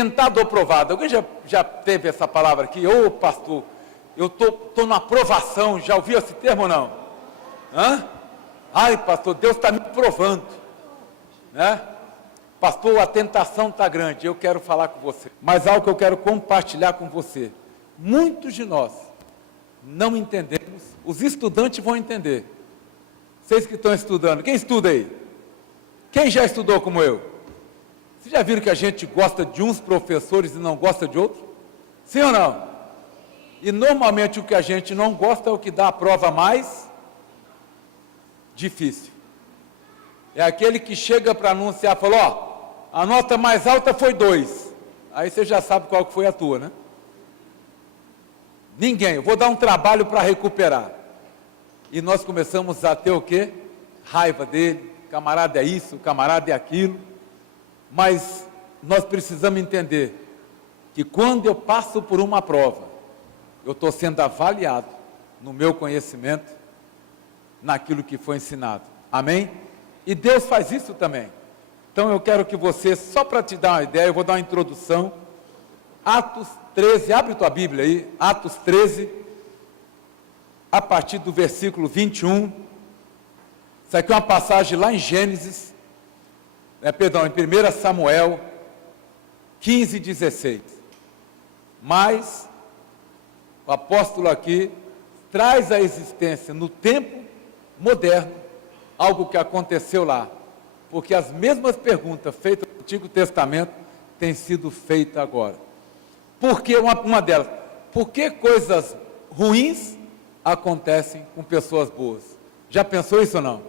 tentado ou provado. Alguém já teve essa palavra aqui? Ô pastor, eu estou na provação. Já ouviu esse termo ou não? Hã? Ai pastor, Deus está me provando, né? Pastor, a tentação está grande. Eu quero falar com você, mas algo que eu quero compartilhar com você. Muitos de nós não entendemos. Os estudantes vão entender. Vocês que estão estudando, quem estuda aí? Quem já estudou como eu? Vocês já viram que a gente gosta de uns professores e não gosta de outros? Sim ou não? E normalmente o que a gente não gosta é o que dá a prova mais difícil. É aquele que chega para anunciar, falou, ó, a nota mais alta foi 2. Aí você já sabe qual que foi a tua, né? Ninguém, eu vou dar um trabalho para recuperar. E nós começamos a ter o quê? Raiva dele, camarada é isso, camarada é aquilo. Mas nós precisamos entender que quando eu passo por uma prova, eu estou sendo avaliado no meu conhecimento, naquilo que foi ensinado. Amém? E Deus faz isso também. Então eu quero que você, só para te dar uma ideia, eu vou dar uma introdução. Atos 13, abre tua Bíblia aí, Atos 13, a partir do versículo 21. Isso aqui é uma passagem lá em Gênesis, em 1 Samuel 15, 16. Mas o apóstolo aqui traz à existência no tempo moderno algo que aconteceu lá, porque as mesmas perguntas feitas no Antigo Testamento têm sido feitas agora. Por que uma delas? Por que coisas ruins acontecem com pessoas boas? Já pensou isso ou não?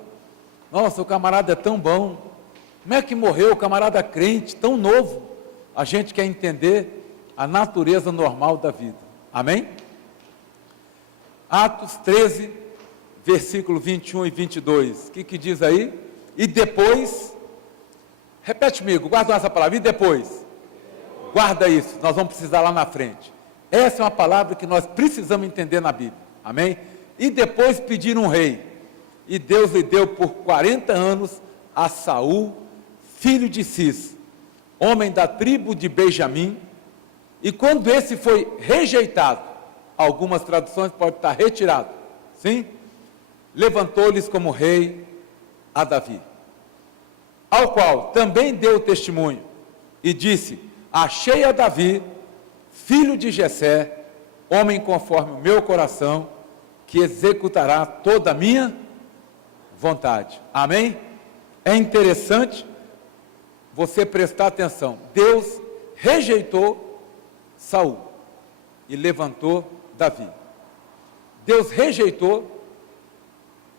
Nossa, o camarada é tão bom. Como é que morreu o camarada crente, tão novo? A gente quer entender a natureza normal da vida. Amém? Atos 13, versículo 21 e 22. O que diz aí? E depois, repete comigo, guarda essa palavra, e depois? Guarda isso, nós vamos precisar lá na frente. Essa é uma palavra que nós precisamos entender na Bíblia. Amém? E depois pediram um rei. E Deus lhe deu por 40 anos a Saul, filho de Cis, homem da tribo de Benjamim. E quando esse foi rejeitado, algumas traduções podem estar retirado, sim? Levantou-lhes como rei a Davi, ao qual também deu testemunho e disse: achei a Davi, filho de Jessé, homem conforme o meu coração, que executará toda a minha vontade. Amém? É interessante você prestar atenção. Deus rejeitou Saul e levantou Davi. Deus rejeitou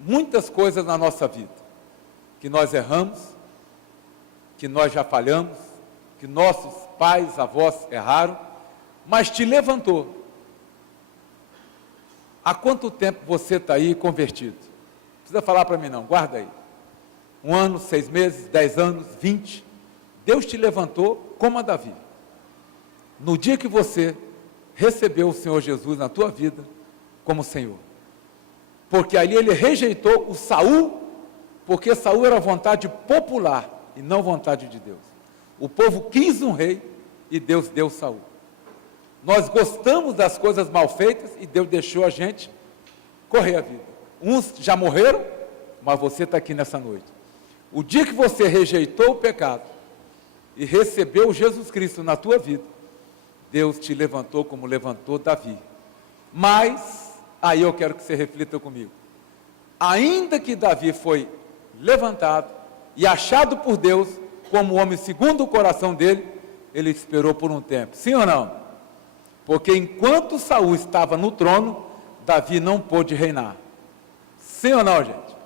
muitas coisas na nossa vida, que nós erramos, que nós já falhamos, que nossos pais, avós erraram, mas te levantou. Há quanto tempo você está aí convertido? Não precisa falar para mim não, guarda aí. 1 ano, 6 meses, 10 anos, 20. Deus te levantou como a Davi. No dia que você recebeu o Senhor Jesus na tua vida como Senhor. Porque ali ele rejeitou o Saul, porque Saul era vontade popular e não vontade de Deus. O povo quis um rei e Deus deu Saul. Nós gostamos das coisas mal feitas e Deus deixou a gente correr a vida. Uns já morreram, mas você está aqui nessa noite. O dia que você rejeitou o pecado e recebeu Jesus Cristo na tua vida, Deus te levantou como levantou Davi. Mas, aí eu quero que você reflita comigo. Ainda que Davi foi levantado e achado por Deus como homem segundo o coração dele, ele esperou por um tempo. Sim ou não? Porque enquanto Saul estava no trono, Davi não pôde reinar. Sim ou não, gente?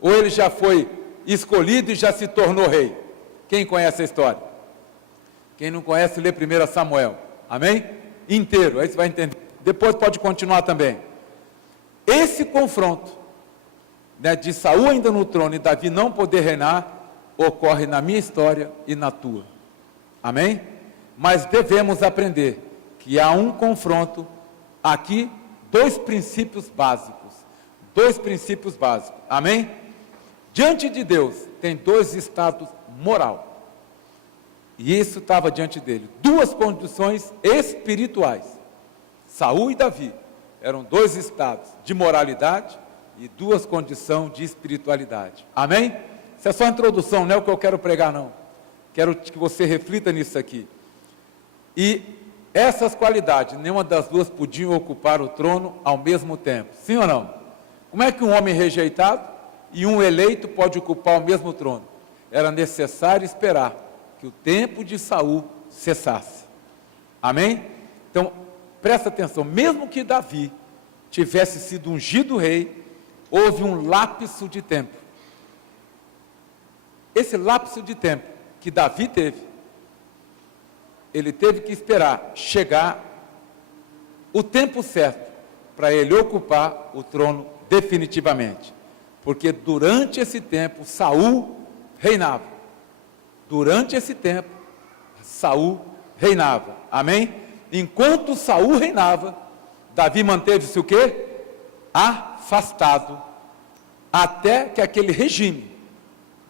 Ou ele já foi escolhido e já se tornou rei? Quem conhece a história? Quem não conhece, lê 1 Samuel. Amém? Inteiro, aí você vai entender. Depois pode continuar também. Esse confronto, né, de Saul ainda no trono e Davi não poder reinar, ocorre na minha história e na tua. Amém? Mas devemos aprender que há um confronto, aqui, 2 princípios básicos. 2 princípios básicos. Amém? Diante de Deus, tem 2 estados moral. E isso estava diante dele. Duas condições espirituais. Saul e Davi eram dois estados de moralidade e duas condições de espiritualidade. Amém? Isso é só a introdução, não é o que eu quero pregar, não. Quero que você reflita nisso aqui. E essas qualidades, nenhuma das duas podiam ocupar o trono ao mesmo tempo. Sim ou não? Como é que um homem rejeitado e um eleito pode ocupar o mesmo trono? Era necessário esperar que o tempo de Saul cessasse. Amém? Então, presta atenção, mesmo que Davi tivesse sido ungido rei, houve um lapso de tempo. Esse lapso de tempo que Davi teve, ele teve que esperar chegar o tempo certo para ele ocupar o trono definitivamente. Porque durante esse tempo, Saul reinava. Durante esse tempo, Saul reinava. Amém? Enquanto Saul reinava, Davi manteve-se o quê? Afastado. Até que aquele regime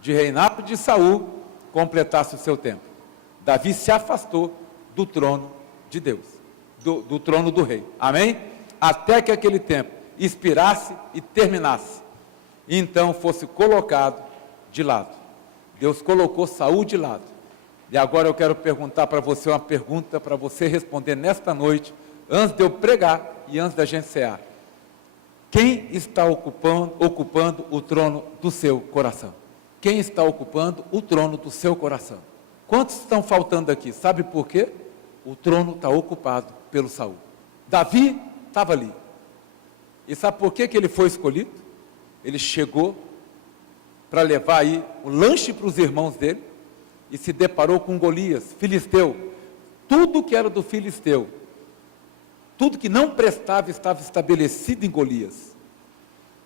de reinado de Saul completasse o seu tempo. Davi se afastou do trono de Deus, do trono do rei. Amém? Até que aquele tempo expirasse e terminasse. E então fosse colocado de lado. Deus colocou Saul de lado. E agora eu quero perguntar para você uma pergunta para você responder nesta noite, antes de eu pregar e antes da gente cear. Quem está ocupando o trono do seu coração? Quem está ocupando o trono do seu coração? Quantos estão faltando aqui? Sabe por quê? O trono está ocupado pelo Saul. Davi estava ali. E sabe por que ele foi escolhido? Ele chegou para levar aí o lanche para os irmãos dele, e se deparou com Golias, filisteu. Tudo que era do filisteu, tudo que não prestava, estava estabelecido em Golias.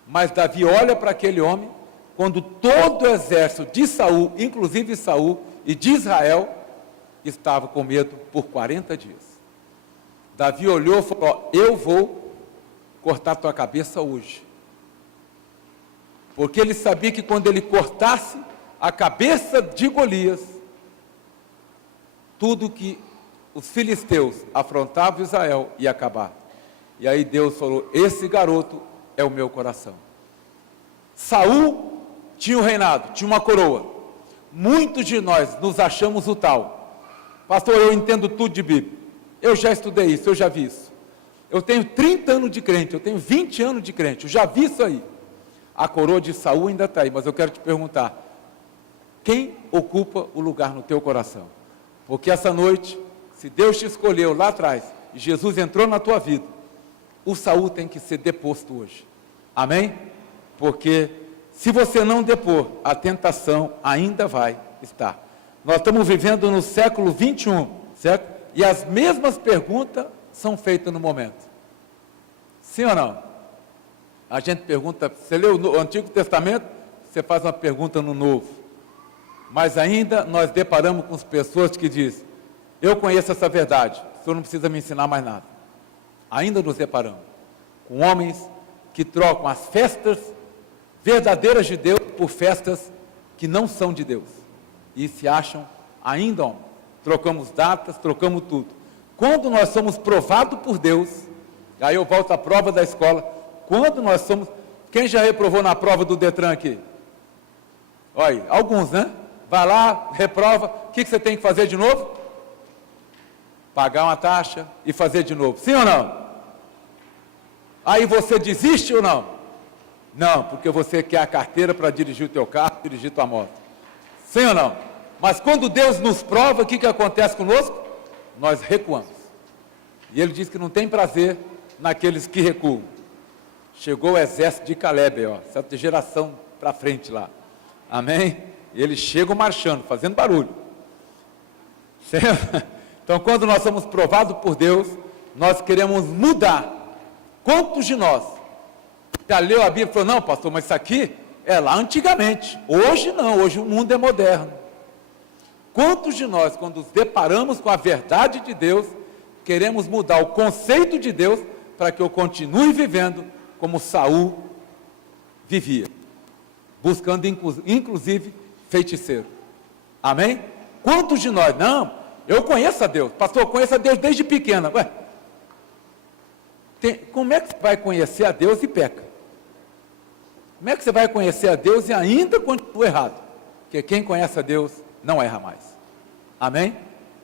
Mas Davi olha para aquele homem, quando todo o exército de Saul, inclusive Saul e de Israel, estava com medo por 40 dias. Davi olhou e falou: eu vou cortar tua cabeça hoje. Porque ele sabia que quando ele cortasse a cabeça de Golias, tudo que os filisteus afrontavam Israel ia acabar. E aí Deus falou: esse garoto é o meu coração. Saul tinha um reinado, tinha uma coroa. Muitos de nós nos achamos o tal. Pastor, eu entendo tudo de Bíblia. Eu já estudei isso, eu já vi isso. Eu tenho 30 anos de crente, eu tenho 20 anos de crente, eu já vi isso aí. A coroa de Saul ainda está aí, mas eu quero te perguntar: quem ocupa o lugar no teu coração? Porque essa noite, se Deus te escolheu lá atrás, e Jesus entrou na tua vida, o Saul tem que ser deposto hoje. Amém? Porque se você não depor, a tentação ainda vai estar. Nós estamos vivendo no século 21, certo? E as mesmas perguntas são feitas no momento. Sim ou não? A gente pergunta, você leu o Antigo Testamento, você faz uma pergunta no Novo. Mas ainda nós deparamos com as pessoas que dizem: eu conheço essa verdade, o senhor não precisa me ensinar mais nada. Ainda nos deparamos com homens que trocam as festas verdadeiras de Deus por festas que não são de Deus. E se acham ainda homens. Trocamos datas, trocamos tudo. Quando nós somos provados por Deus, aí eu volto à prova da escola. Quando nós somos... Quem já reprovou na prova do Detran aqui? Olha, alguns, né? Vai lá, reprova, o que você tem que fazer de novo? Pagar uma taxa e fazer de novo. Sim ou não? Aí você desiste ou não? Não, porque você quer a carteira para dirigir o teu carro, dirigir tua moto. Sim ou não? Mas quando Deus nos prova, o que acontece conosco? Nós recuamos. E ele diz que não tem prazer naqueles que recuam. Chegou o exército de Caleb, ó, certa geração para frente lá. Amém? E eles chegam marchando, fazendo barulho. Certo? Então, quando nós somos provados por Deus, nós queremos mudar. Quantos de nós já leu a Bíblia e falou: não, pastor, mas isso aqui é lá antigamente. Hoje não, hoje o mundo é moderno. Quantos de nós, quando nos deparamos com a verdade de Deus, queremos mudar o conceito de Deus para que eu continue vivendo como Saul vivia, buscando inclusive feiticeiro. Amém? Quantos de nós? Não, eu conheço a Deus. Pastor, eu conheço a Deus desde pequena. Ué, como é que você vai conhecer a Deus e peca? Como é que você vai conhecer a Deus e ainda continua errado? Porque quem conhece a Deus não erra mais. Amém?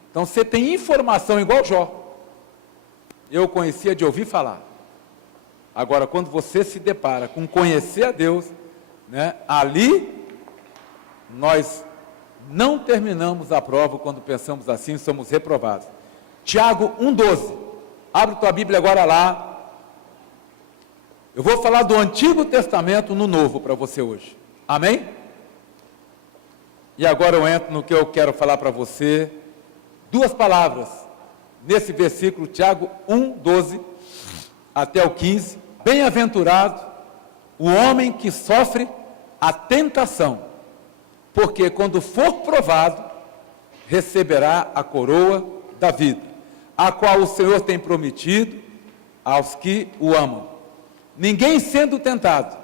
Então você tem informação igual Jó. Eu conhecia de ouvir falar. Agora, quando você se depara com conhecer a Deus, né, ali nós não terminamos a prova quando pensamos assim, somos reprovados. Tiago 1,12. Abre tua Bíblia agora lá. Eu vou falar do Antigo Testamento no Novo para você hoje. Amém? E agora eu entro no que eu quero falar para você. Duas palavras nesse versículo, Tiago 1,12 até o 15. Bem-aventurado o homem que sofre a tentação, porque quando for provado, receberá a coroa da vida, a qual o Senhor tem prometido aos que o amam. Ninguém sendo tentado,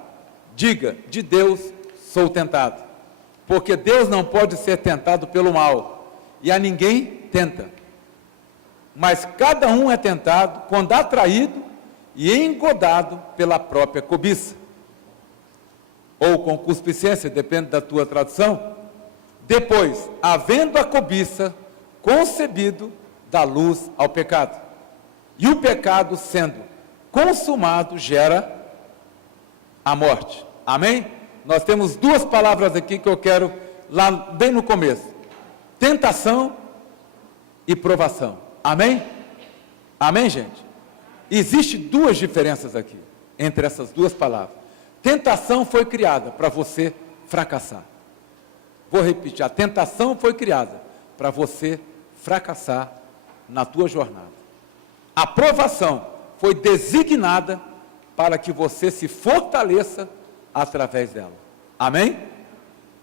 diga, de Deus sou tentado, porque Deus não pode ser tentado pelo mal, e a ninguém tenta. Mas cada um é tentado quando atraído e engodado pela própria cobiça, ou concupiscência, depende da tua tradução. Depois, havendo a cobiça, concebido, dá luz ao pecado. E o pecado, sendo consumado, gera a morte. Amém? Nós temos duas palavras aqui que eu quero, lá bem no começo. Tentação e provação. Amém? Amém, gente? Existem duas diferenças aqui, entre essas duas palavras. Tentação foi criada para você fracassar. Vou repetir, a tentação foi criada para você fracassar na tua jornada. A provação foi designada para que você se fortaleça através dela. Amém?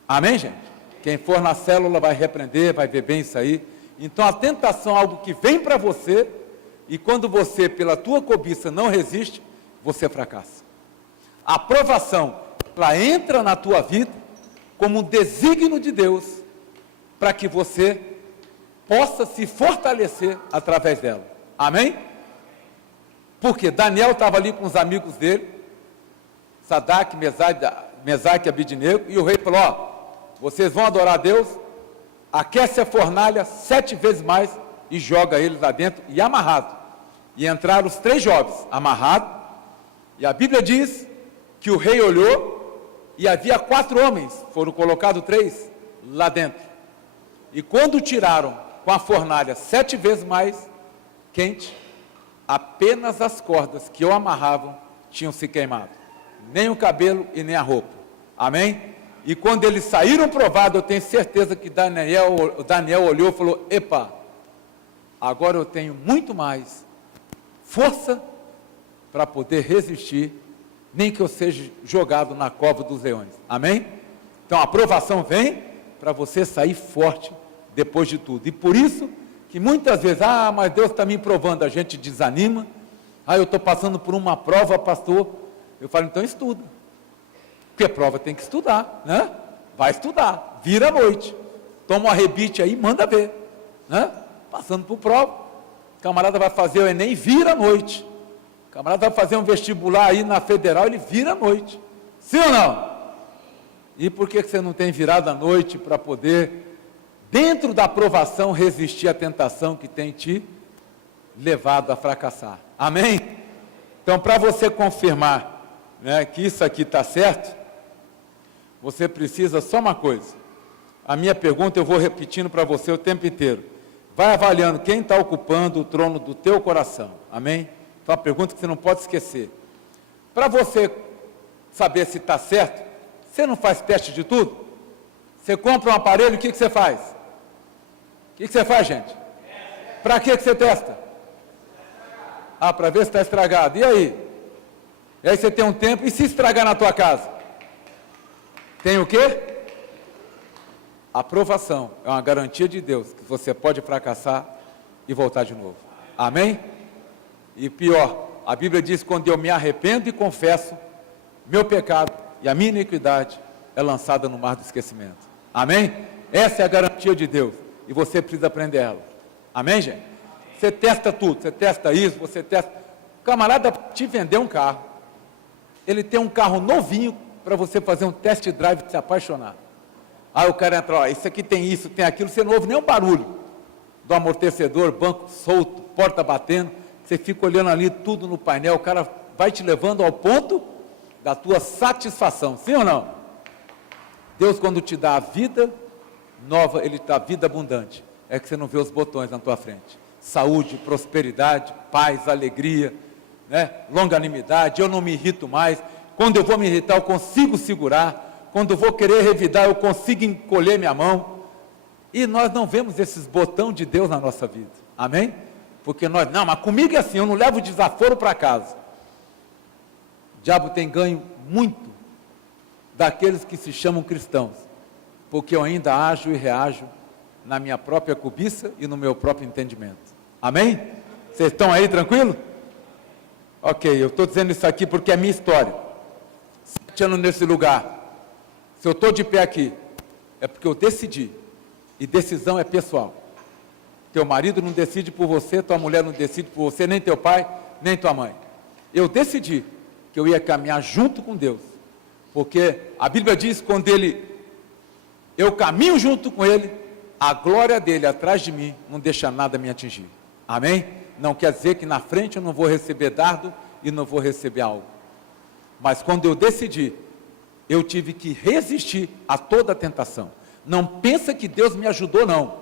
Amém, gente? Quem for na célula vai repreender, vai ver bem isso aí. Então a tentação é algo que vem para você, e quando você, pela tua cobiça, não resiste, você fracassa. A provação, ela entra na tua vida como um desígnio de Deus, para que você possa se fortalecer através dela. Amém? Porque Daniel estava ali com os amigos dele, Sadraque, Mesaque e Abidnego, e o rei falou, ó, vocês vão adorar a Deus, aquece a fornalha 7 vezes mais e joga eles lá dentro, e amarrado. E entraram os 3 jovens, amarrados, e a Bíblia diz que o rei olhou, e havia 4 homens, foram colocados 3 lá dentro. E quando tiraram com a fornalha 7 vezes mais quente, apenas as cordas que o amarravam tinham se queimado, nem o cabelo e nem a roupa. Amém? E quando eles saíram provados, eu tenho certeza que Daniel olhou e falou, epa, agora eu tenho muito mais força para poder resistir, nem que eu seja jogado na cova dos leões. Amém? Então a provação vem para você sair forte depois de tudo. E por isso que muitas vezes, mas Deus está me provando, a gente desanima. Eu estou passando por uma prova, pastor. Eu falo, então estuda. Porque prova tem que estudar, né? Vai estudar, vira à noite. Toma uma rebite aí, manda ver, né? Passando por prova. O camarada vai fazer o Enem, vira à noite. O camarada vai fazer um vestibular aí na Federal, ele vira à noite. Sim ou não? E por que você não tem virado à noite para poder, dentro da aprovação, resistir à tentação que tem te levado a fracassar? Amém? Então, para você confirmar, né, que isso aqui está certo, você precisa só uma coisa. A minha pergunta eu vou repetindo para você o tempo inteiro. Vai avaliando quem está ocupando o trono do teu coração. Amém? Então, a pergunta que você não pode esquecer. Para você saber se está certo, você não faz teste de tudo? Você compra um aparelho, o que você faz? O que você faz, gente? Para que você testa? Para ver se está estragado. E aí? E aí você tem um tempo, e se estragar na tua casa? Tem o quê? Aprovação. É uma garantia de Deus, que você pode fracassar e voltar de novo. Amém? E pior, a Bíblia diz, quando eu me arrependo e confesso, meu pecado e a minha iniquidade é lançada no mar do esquecimento. Amém? Essa é a garantia de Deus. e você precisa aprender ela. Amém, gente? Você testa tudo, você testa isso, você testa... O camarada te vender um carro, ele tem um carro novinho para você fazer um test drive e se apaixonar. Aí o cara entra, ó, isso aqui tem isso, tem aquilo, você não ouve nem um barulho do amortecedor, banco solto, porta batendo, você fica olhando ali tudo no painel, o cara vai te levando ao ponto da tua satisfação, sim ou não? Deus, quando te dá a vida nova, Ele te dá a vida abundante, é que você não vê os botões na tua frente, saúde, prosperidade, paz, alegria, né? Longanimidade, eu não me irrito mais, quando eu vou me irritar eu consigo segurar, quando eu vou querer revidar eu consigo encolher minha mão, e nós não vemos esses botões de Deus na nossa vida, amém? Porque nós, não, mas comigo é assim, eu não levo desaforo para casa. O diabo tem ganho muito daqueles que se chamam cristãos, porque eu ainda ajo e reajo na minha própria cobiça e no meu próprio entendimento, amém? Vocês estão aí tranquilo? Ok, eu estou dizendo isso aqui porque é minha história, 7 anos nesse lugar, se eu estou de pé aqui, é porque eu decidi, e decisão é pessoal. Teu marido não decide por você, tua mulher não decide por você, nem teu pai, nem tua mãe. Eu decidi que eu ia caminhar junto com Deus, porque a Bíblia diz, quando eu caminho junto com Ele, a glória dEle atrás de mim não deixa nada me atingir, amém? Não quer dizer que na frente eu não vou receber dardo e não vou receber algo, mas quando eu decidi, eu tive que resistir a toda a tentação. Não pensa que Deus me ajudou, não,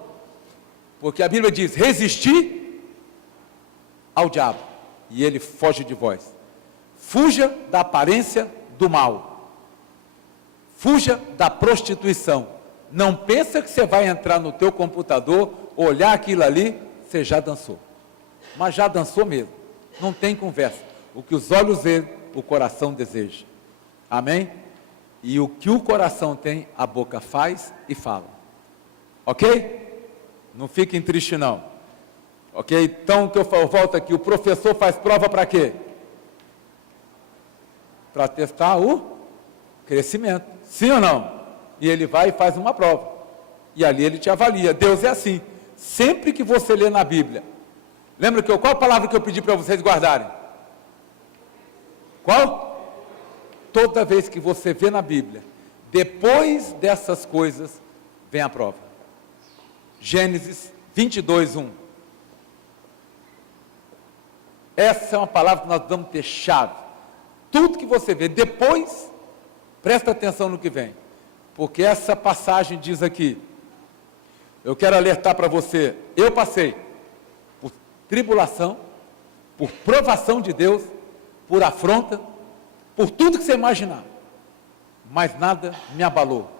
porque a Bíblia diz, resistir ao diabo, e ele foge de vós. Fuja da aparência do mal, fuja da prostituição. Não pensa que você vai entrar no teu computador, olhar aquilo ali, você já dançou, mas já dançou mesmo, não tem conversa. O que os olhos veem, o coração deseja, amém? E o que o coração tem, a boca faz e fala, ok? Não fiquem tristes não, ok? Então, que eu volto aqui, o professor faz prova para quê? Para testar o crescimento, sim ou não? E ele vai e faz uma prova, e ali ele te avalia. Deus é assim, sempre que você lê na Bíblia, lembra que qual a palavra que eu pedi para vocês guardarem? Qual? Toda vez que você vê na Bíblia, depois dessas coisas, vem a prova. Gênesis 22, 1. Essa é uma palavra que nós vamos ter chave. Tudo que você vê depois, presta atenção no que vem. Porque essa passagem diz aqui, eu quero alertar para você, eu passei por tribulação, por provação de Deus, por afronta, por tudo que você imaginar, mas nada me abalou,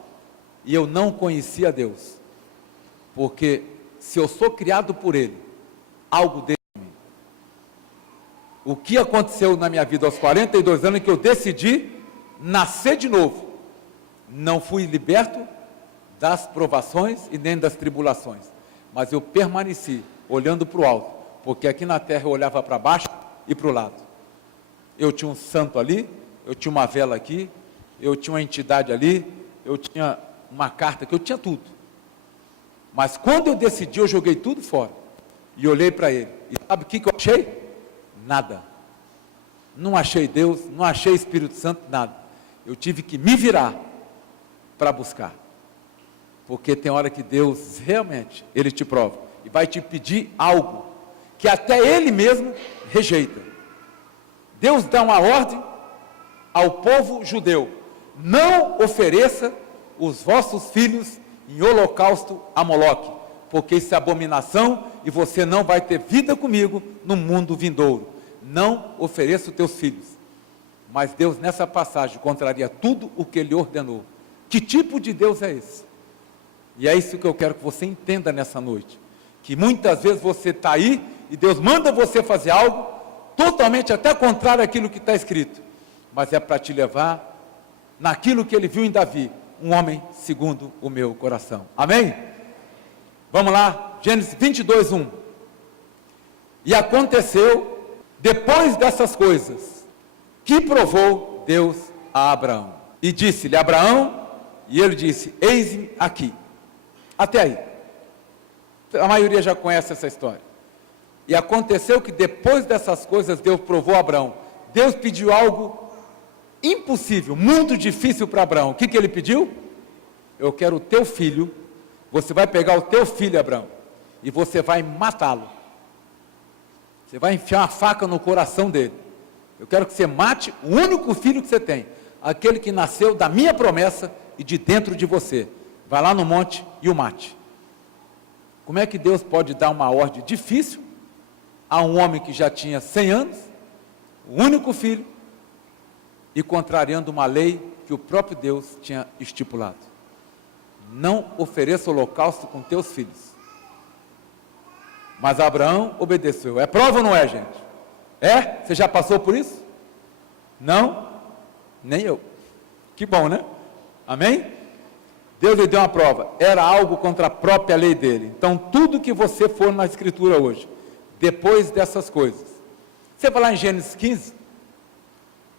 e eu não conhecia Deus, porque se eu sou criado por Ele, algo dele em mim. O que aconteceu na minha vida aos 42 anos, que eu decidi nascer de novo, não fui liberto das provações e nem das tribulações, mas eu permaneci olhando para o alto, porque aqui na terra eu olhava para baixo e para o lado. Eu tinha um santo ali, eu tinha uma vela aqui, eu tinha uma entidade ali, eu tinha uma carta aqui, eu tinha tudo. Mas quando eu decidi, eu joguei tudo fora, e olhei para Ele, e sabe o que eu achei? Nada. Não achei Deus, não achei Espírito Santo, nada. Eu tive que me virar para buscar, porque tem hora que Deus realmente, Ele te prova, e vai te pedir algo, que até Ele mesmo rejeita. Deus dá uma ordem ao povo judeu, não ofereça os vossos filhos em holocausto a Moloque, porque isso é abominação, e você não vai ter vida comigo no mundo vindouro. Não ofereça os teus filhos. Mas Deus nessa passagem contraria tudo o que Ele ordenou. Que tipo de Deus é esse? E é isso que eu quero que você entenda nessa noite, que muitas vezes você está aí, e Deus manda você fazer algo, totalmente até contrário àquilo que está escrito, mas é para te levar naquilo que Ele viu em Davi, um homem segundo o meu coração, amém? Vamos lá, Gênesis 22, 1. E aconteceu, depois dessas coisas, que provou Deus a Abraão, e disse-lhe, Abraão, e ele disse, eis-me aqui, até aí. A maioria já conhece essa história. E aconteceu que depois dessas coisas, Deus provou a Abraão. Deus pediu algo impossível, muito difícil para Abraão. O que ele pediu? Eu quero o teu filho, você vai pegar o teu filho, Abraão, e você vai matá-lo. Você vai enfiar uma faca no coração dele. Eu quero que você mate o único filho que você tem, aquele que nasceu da minha promessa e de dentro de você. Vai lá no monte e o mate. Como é que Deus pode dar uma ordem difícil a um homem que já tinha 100 anos, o único filho, e contrariando uma lei que o próprio Deus tinha estipulado? Não ofereça holocausto com teus filhos. Mas Abraão obedeceu. É prova ou não é, gente? É? Você já passou por isso? Não? Nem eu. Que bom, né? Amém? Deus lhe deu uma prova. Era algo contra a própria lei dele. Então, tudo que você for na Escritura hoje, depois dessas coisas. Você vai lá em Gênesis 15,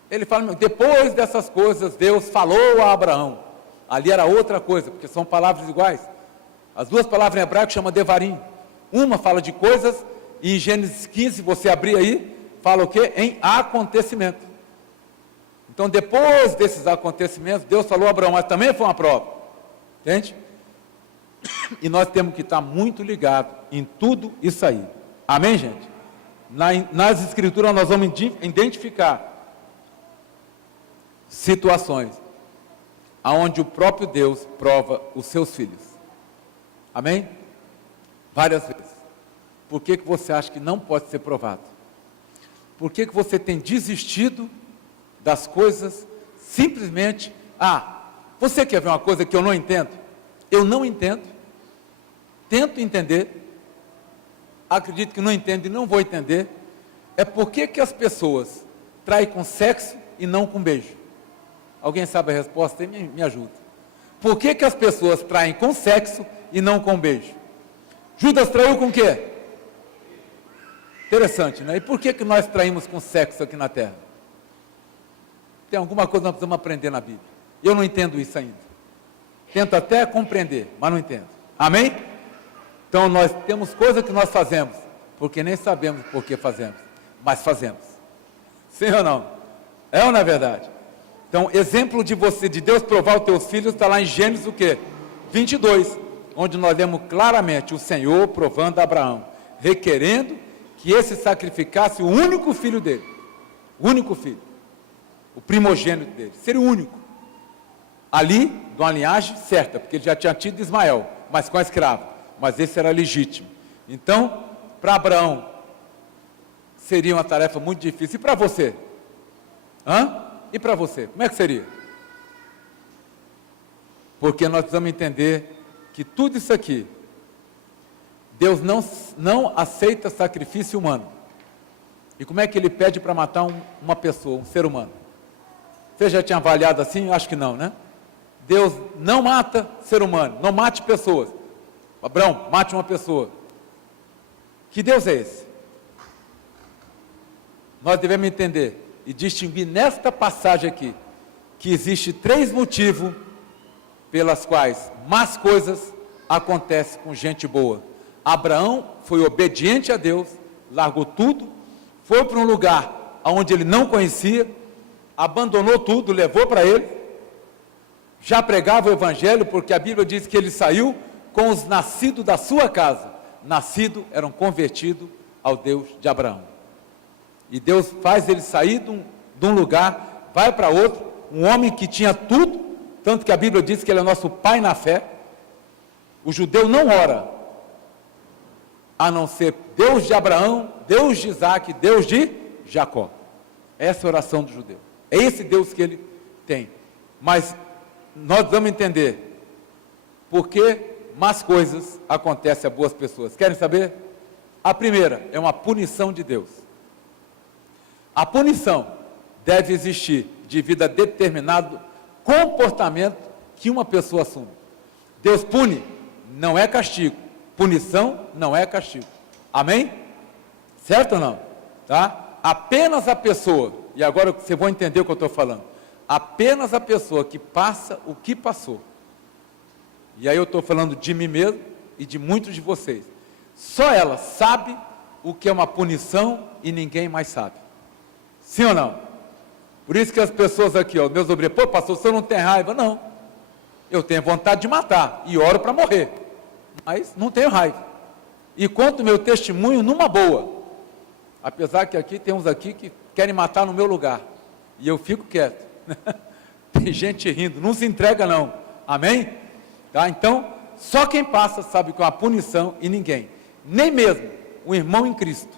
ele fala, depois dessas coisas, Deus falou a Abraão. Ali era outra coisa, porque são palavras iguais. As duas palavras em hebraico chamam devarim. Uma fala de coisas, e em Gênesis 15, você abrir aí, fala o quê? Em acontecimento. Então, depois desses acontecimentos, Deus falou a Abraão, mas também foi uma prova. Entende? E nós temos que estar muito ligados em tudo isso aí. Amém, gente? Nas Escrituras nós vamos identificar situações aonde o próprio Deus prova os seus filhos. Amém? Várias vezes. Por que você acha que não pode ser provado? Por que você tem desistido das coisas simplesmente? Você quer ver uma coisa que eu não entendo? Eu não entendo. Tento entender. Acredito que não entendo e não vou entender. É por que as pessoas traem com sexo e não com beijo? Alguém sabe a resposta? Me ajuda. Por que as pessoas traem com sexo e não com beijo? Judas traiu com o quê? Interessante, né? E por que nós traímos com sexo aqui na terra? Tem alguma coisa que nós precisamos aprender na Bíblia. Eu não entendo isso ainda. Tento até compreender, mas não entendo. Amém? Então nós temos coisas que nós fazemos, porque nem sabemos por que fazemos, mas fazemos. Sim ou não? É ou não é verdade? Então, exemplo de Deus provar os teus filhos, está lá em Gênesis o quê? 22, onde nós vemos claramente o Senhor provando a Abraão, requerendo que esse sacrificasse o único filho dele, o único filho, o primogênito dele, seria o único, ali, de uma linhagem certa, porque ele já tinha tido Ismael, mas com a escrava, mas esse era legítimo. Então, para Abraão, seria uma tarefa muito difícil. E para você? E para você? Como é que seria? Porque nós precisamos entender que tudo isso aqui, Deus não aceita sacrifício humano. E como é que ele pede para matar uma pessoa, um ser humano? Você já tinha avaliado assim? Acho que não, né? Deus não mata ser humano, não mate pessoas. Abraão, mate uma pessoa. Que Deus é esse? Nós devemos entender e distinguir nesta passagem aqui, que existe 3 motivos pelas quais más coisas acontecem com gente boa. Abraão foi obediente a Deus, largou tudo, foi para um lugar onde ele não conhecia, abandonou tudo, levou para ele, já pregava o evangelho, porque a Bíblia diz que ele saiu com os nascidos da sua casa. Nascidos eram convertidos ao Deus de Abraão. E Deus faz ele sair de um lugar, vai para outro, um homem que tinha tudo, tanto que a Bíblia diz que ele é nosso pai na fé. O judeu não ora, a não ser Deus de Abraão, Deus de Isaac, Deus de Jacó. Essa é a oração do judeu. É esse Deus que ele tem. Mas nós vamos entender por que más coisas acontecem a boas pessoas. Querem saber? A primeira é uma punição de Deus. A punição deve existir devido a determinado comportamento que uma pessoa assume. Deus pune, não é castigo. Punição não é castigo. Amém? Certo ou não? Tá? Apenas a pessoa, e agora você vai entender o que eu estou falando, apenas a pessoa que passa o que passou, e aí eu estou falando de mim mesmo e de muitos de vocês, Só ela sabe o que é uma punição e ninguém mais sabe. Sim ou não? Por isso que as pessoas aqui, ó, meus obreiros, pô, pastor, você não tem raiva? Não. Eu tenho vontade de matar e oro para morrer, mas não tenho raiva. E conto meu testemunho numa boa. Apesar que aqui tem uns aqui que querem matar no meu lugar. E eu fico quieto. Tem gente rindo, não se entrega não. Amém? Tá? Então, só quem passa sabe que é uma punição e ninguém. Nem mesmo o irmão em Cristo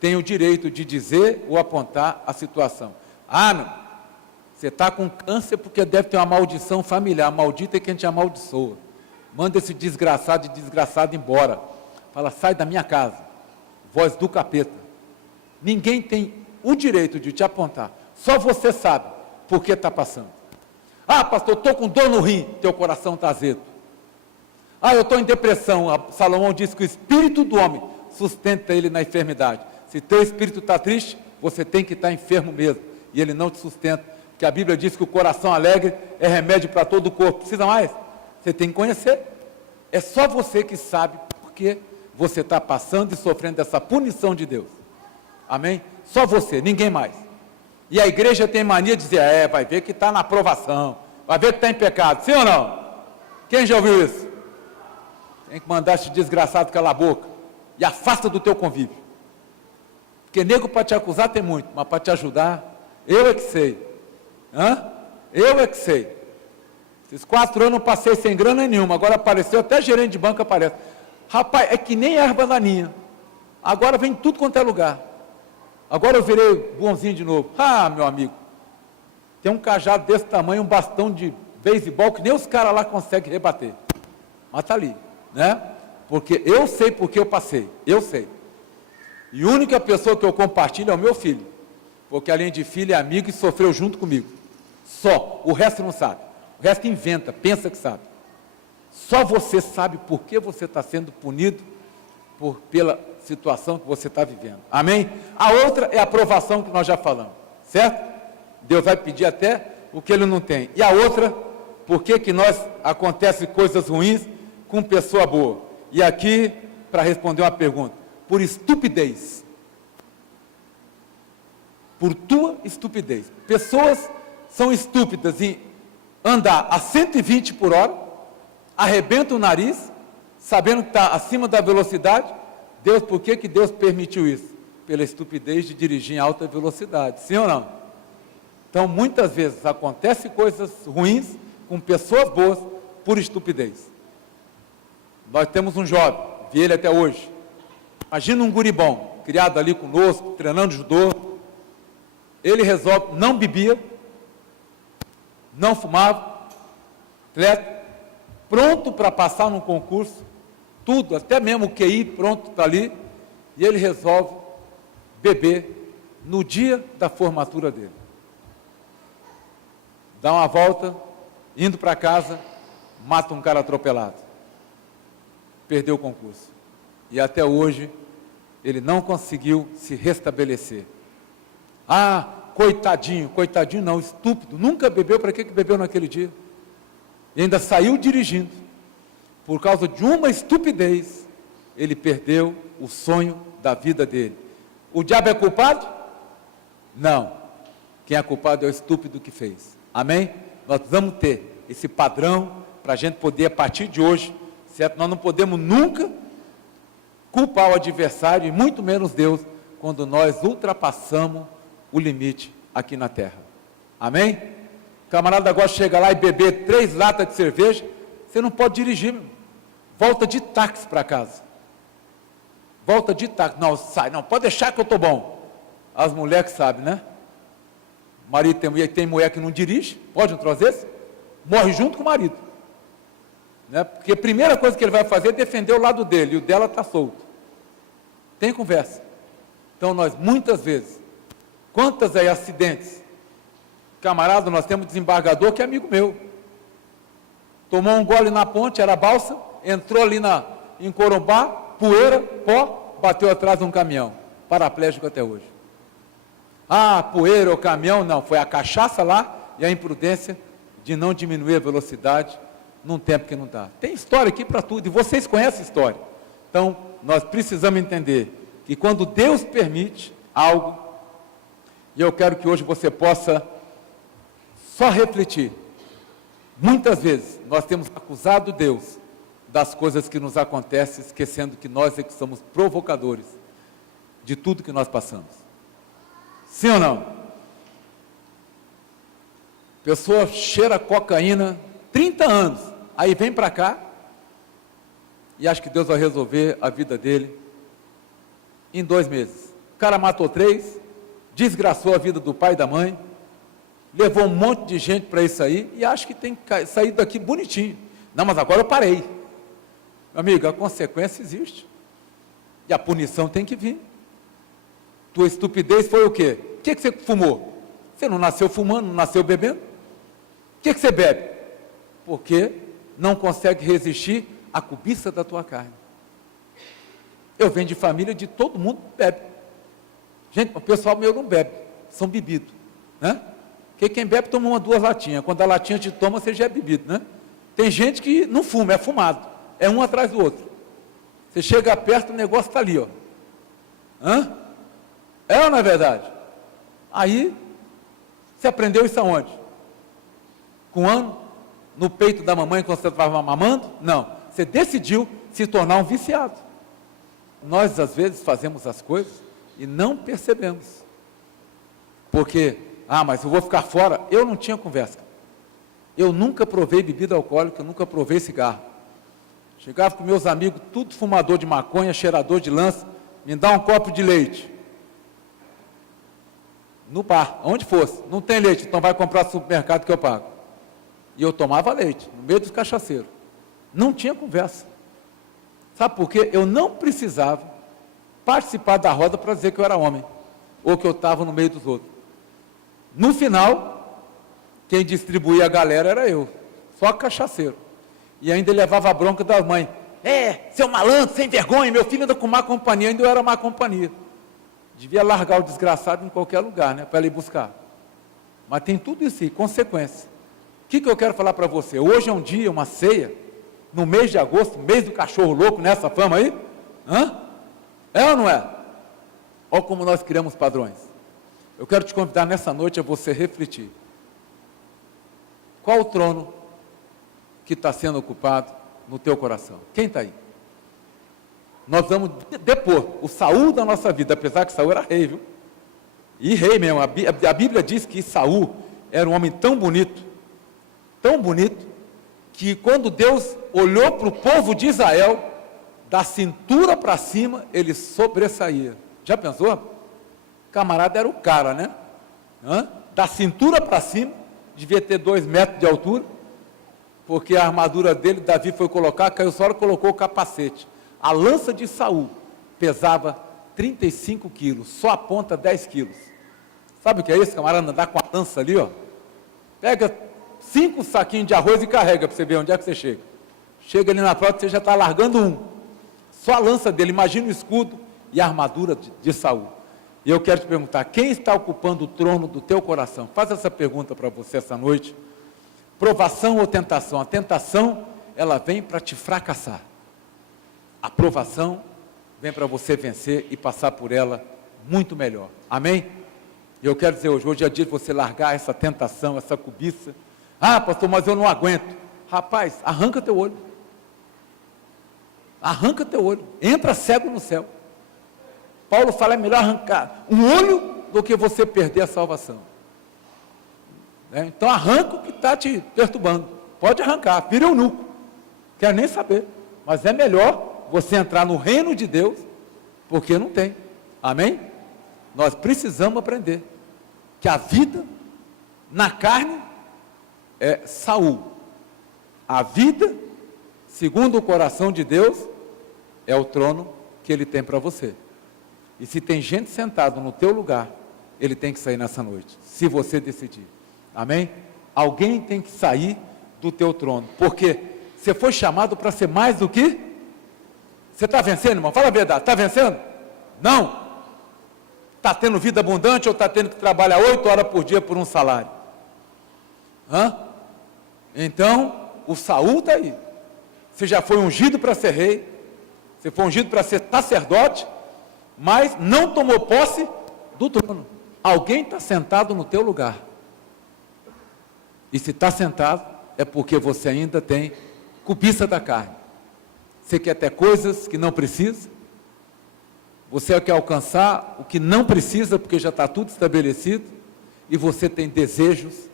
tem o direito de dizer ou apontar a situação. Ah, não, você está com câncer porque deve ter uma maldição familiar. Maldita é quem te amaldiçoa. Manda esse desgraçado e desgraçado embora. Fala, sai da minha casa. Voz do capeta. Ninguém tem o direito de te apontar. Só você sabe por que está passando. Ah, pastor, estou com dor no rim. Teu coração está azedo. Ah, eu estou em depressão. Salomão diz que o espírito do homem sustenta ele na enfermidade. Se teu espírito está triste, você tem que estar enfermo mesmo. E ele não te sustenta. Porque a Bíblia diz que o coração alegre é remédio para todo o corpo. Precisa mais? Você tem que conhecer. É só você que sabe por que você está passando e sofrendo essa punição de Deus. Amém? Só você, ninguém mais. E a igreja tem mania de dizer, vai ver que está na aprovação, vai ver que está em pecado. Sim ou não? Quem já ouviu isso? Tem que mandar esse desgraçado calar a boca e afasta do teu convívio. Porque nego para te acusar tem muito, mas para te ajudar, eu é que sei. Eu é que sei. Esses 4 anos eu passei sem grana nenhuma, agora apareceu, até gerente de banco aparece. Rapaz, é que nem erva daninha. Agora vem tudo quanto é lugar. Agora eu virei bonzinho de novo. Ah, meu amigo, tem um cajado desse tamanho, um bastão de beisebol, que nem os caras lá conseguem rebater. Mas está ali, né? Porque eu sei porque eu passei, eu sei. E a única pessoa que eu compartilho é o meu filho. Porque além de filho é amigo e sofreu junto comigo. Só, o resto não sabe. O resto inventa, pensa que sabe. Só você sabe por que você está sendo punido pela situação que você está vivendo. Amém? A outra é a aprovação que nós já falamos. Certo? Deus vai pedir até o que ele não tem. E a outra, por que nós acontecem coisas ruins com pessoa boa? E aqui, para responder uma pergunta, por estupidez. Por tua estupidez. Pessoas são estúpidas em andar a 120 por hora, arrebenta o nariz, sabendo que está acima da velocidade. Deus, por que Deus permitiu isso? Pela estupidez de dirigir em alta velocidade, sim ou não? Então, muitas vezes, acontecem coisas ruins com pessoas boas por estupidez. Nós temos um jovem, vi ele até hoje. Imagina um guribão, criado ali conosco, treinando judô. Ele resolve, não bebia, não fumava, atleta, pronto para passar num concurso, tudo, até mesmo o QI pronto está ali, e ele resolve beber no dia da formatura dele. Dá uma volta, indo para casa, mata um cara atropelado. Perdeu o concurso. E até hoje, ele não conseguiu se restabelecer. Ah, coitadinho não, estúpido, nunca bebeu, para que bebeu naquele dia? E ainda saiu dirigindo. Por causa de uma estupidez, ele perdeu o sonho da vida dele. O diabo é culpado? Não. Quem é culpado é o estúpido que fez. Amém? Nós vamos ter esse padrão para a gente poder, a partir de hoje, certo? Nós não podemos nunca culpar o adversário, e muito menos Deus, quando nós ultrapassamos o limite aqui na terra. Amém? O camarada agora chega lá e beber 3 latas de cerveja, você não pode dirigir, meu. Volta de táxi para casa. Volta de táxi. Não, sai, não, pode deixar que eu estou bom. As mulheres que sabem, né? O marido tem mulher que não dirige, pode um troço desse? Morre junto com o marido. Né? Porque a primeira coisa que ele vai fazer é defender o lado dele, e o dela está solto. Tem conversa. Então nós, muitas vezes, quantas aí acidentes? Camarada, nós temos um desembargador que é amigo meu. Tomou um gole na ponte, era balsa, entrou ali em Corumbá, poeira, pó, bateu atrás de um caminhão, paraplégico até hoje. Ah, poeira ou caminhão, não, foi a cachaça lá e a imprudência de não diminuir a velocidade num tempo que não dá. Tem história aqui para tudo, e vocês conhecem a história. Então, nós precisamos entender que quando Deus permite algo, e eu quero que hoje você possa só refletir, muitas vezes nós temos acusado Deus das coisas que nos acontecem, esquecendo que nós é que somos provocadores de tudo que nós passamos. Sim ou não? Pessoa cheira cocaína 30 anos, aí vem para cá e acha que Deus vai resolver a vida dele em 2 meses. O cara matou 3, desgraçou a vida do pai e da mãe, levou um monte de gente para isso aí e acha que tem que sair daqui bonitinho. Não, mas agora eu parei. Meu amigo, a consequência existe. E a punição tem que vir. Tua estupidez foi o quê? O que você fumou? Você não nasceu fumando, não nasceu bebendo? O que você bebe? Porque não consegue resistir à cobiça da tua carne. Eu venho de família de todo mundo bebe. Gente, o pessoal meu não bebe, são bebidos, né? Porque quem bebe toma 1, 2 latinhas. Quando a latinha te toma, você já é bebido, né? Tem gente que não fuma, é fumado. É um atrás do outro. Você chega perto, o negócio está ali, ó. Hã? É ou não é verdade? Aí, você aprendeu isso aonde? Com 1 ano? No peito da mamãe, quando você estava mamando? Não. Você decidiu se tornar um viciado. Nós, às vezes, fazemos as coisas e não percebemos. Porque, mas eu vou ficar fora. Eu não tinha conversa. Eu nunca provei bebida alcoólica, eu nunca provei cigarro. Chegava com meus amigos, tudo fumador de maconha, cheirador de lança, me dá um copo de leite. No bar, onde fosse, não tem leite, então vai comprar no supermercado que eu pago. E eu tomava leite, no meio dos cachaceiros. Não tinha conversa. Sabe por quê? Eu não precisava participar da roda para dizer que eu era homem, ou que eu estava no meio dos outros. No final, quem distribuía a galera era eu, só cachaceiro. E ainda levava a bronca da mãe. Seu malandro, sem vergonha, meu filho anda com má companhia, ainda eu era má companhia. Devia largar o desgraçado em qualquer lugar, né, para ele ir buscar. Mas tem tudo isso aí, consequência. O que eu quero falar para você? Hoje é um dia, uma ceia, no mês de agosto, mês do cachorro louco, nessa fama aí? É ou não é? Olha como nós criamos padrões. Eu quero te convidar nessa noite a você refletir. Qual o trono que está sendo ocupado no teu coração? Quem está aí? Nós vamos depor o Saul da nossa vida, apesar que Saul era rei, viu? E rei mesmo. A Bíblia diz que Saul era um homem tão bonito, que quando Deus olhou para o povo de Israel, da cintura para cima, ele sobressaía. Já pensou? Camarada era o cara, né? Da cintura para cima, devia ter 2 metros de altura, porque a armadura dele, Davi foi colocar, caiu só e colocou o capacete. A lança de Saul pesava 35 quilos, só a ponta 10 quilos. Sabe o que é isso, camarada? Andar com a lança ali, ó. Pega 5 saquinhos de arroz e carrega para você ver onde é que você chega. Chega ali na frente, você já está largando um. Só a lança dele, imagina o escudo e a armadura de Saul. E eu quero te perguntar, quem está ocupando o trono do teu coração? Faz essa pergunta para você essa noite. Provação ou tentação? A tentação, ela vem para te fracassar. A provação vem para você vencer e passar por ela muito melhor. Amém? E eu quero dizer hoje é dia de você largar essa tentação, essa cobiça. Pastor, mas eu não aguento. Rapaz, arranca teu olho. Arranca teu olho. Entra cego no céu. Paulo fala, é melhor arrancar um olho do que você perder a salvação. Então arranca o que está te perturbando. Pode arrancar, vira eunuco. Quero nem saber. Mas é melhor você entrar no reino de Deus, porque não tem. Amém? Nós precisamos aprender que a vida na carne é Saul. A vida, segundo o coração de Deus, é o trono que Ele tem para você. E se tem gente sentada no teu lugar, ele tem que sair nessa noite, se você decidir. Amém? Alguém tem que sair do teu trono, porque você foi chamado para ser mais do que... Você está vencendo, irmão? Fala a verdade, está vencendo? Não. Está tendo vida abundante ou está tendo que trabalhar 8 horas por dia por um salário? Então, o Saul está aí. Você já foi ungido para ser rei, Você foi ungido para ser sacerdote, mas não tomou posse do trono. Alguém está sentado no teu lugar. E se está sentado, é porque você ainda tem cobiça da carne. Você quer ter coisas que não precisa. Você quer alcançar o que não precisa, porque já está tudo estabelecido. E você tem desejos,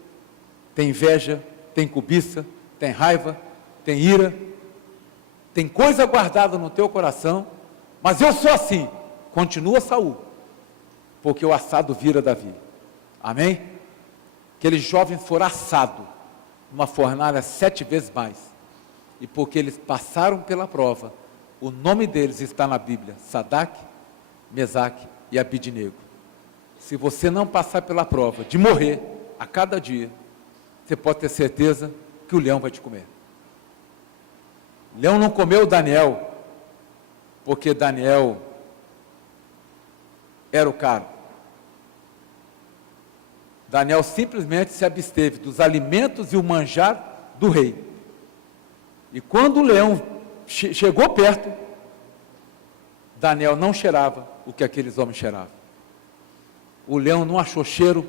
tem inveja, tem cobiça, tem raiva, tem ira. Tem coisa guardada no teu coração. Mas eu sou assim. Continua Saul. Porque o assado vira Davi. Amém? Aqueles jovens foram assados numa fornalha 7 vezes mais. E porque eles passaram pela prova, o nome deles está na Bíblia: Sadraque, Mesaque e Abidnego. Se você não passar pela prova de morrer a cada dia, você pode ter certeza que o leão vai te comer. O leão não comeu Daniel, porque Daniel era o cara. Daniel simplesmente se absteve dos alimentos e o manjar do rei. E quando o leão chegou perto, Daniel não cheirava o que aqueles homens cheiravam. O leão não achou cheiro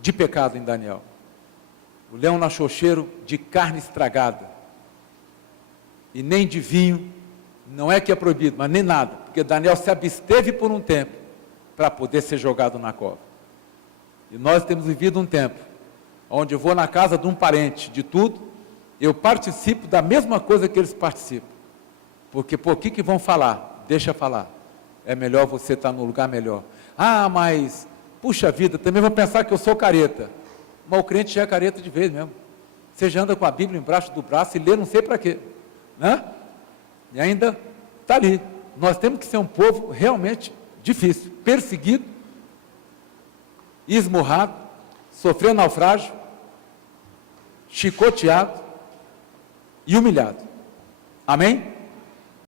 de pecado em Daniel. O leão não achou cheiro de carne estragada. E nem de vinho, não é que é proibido, mas nem nada. Porque Daniel se absteve por um tempo para poder ser jogado na cova. E nós temos vivido um tempo onde eu vou na casa de um parente, de tudo, eu participo da mesma coisa que eles participam. Porque por que vão falar? Deixa falar. É melhor você estar no lugar melhor. Ah, mas, puxa vida, também vão pensar que eu sou careta. Mas o crente já é careta de vez mesmo. Você já anda com a Bíblia embaixo do braço e lê não sei para quê. Né? E ainda está ali. Nós temos que ser um povo realmente difícil, perseguido, esmurrado, sofreu naufrágio, chicoteado e humilhado. Amém?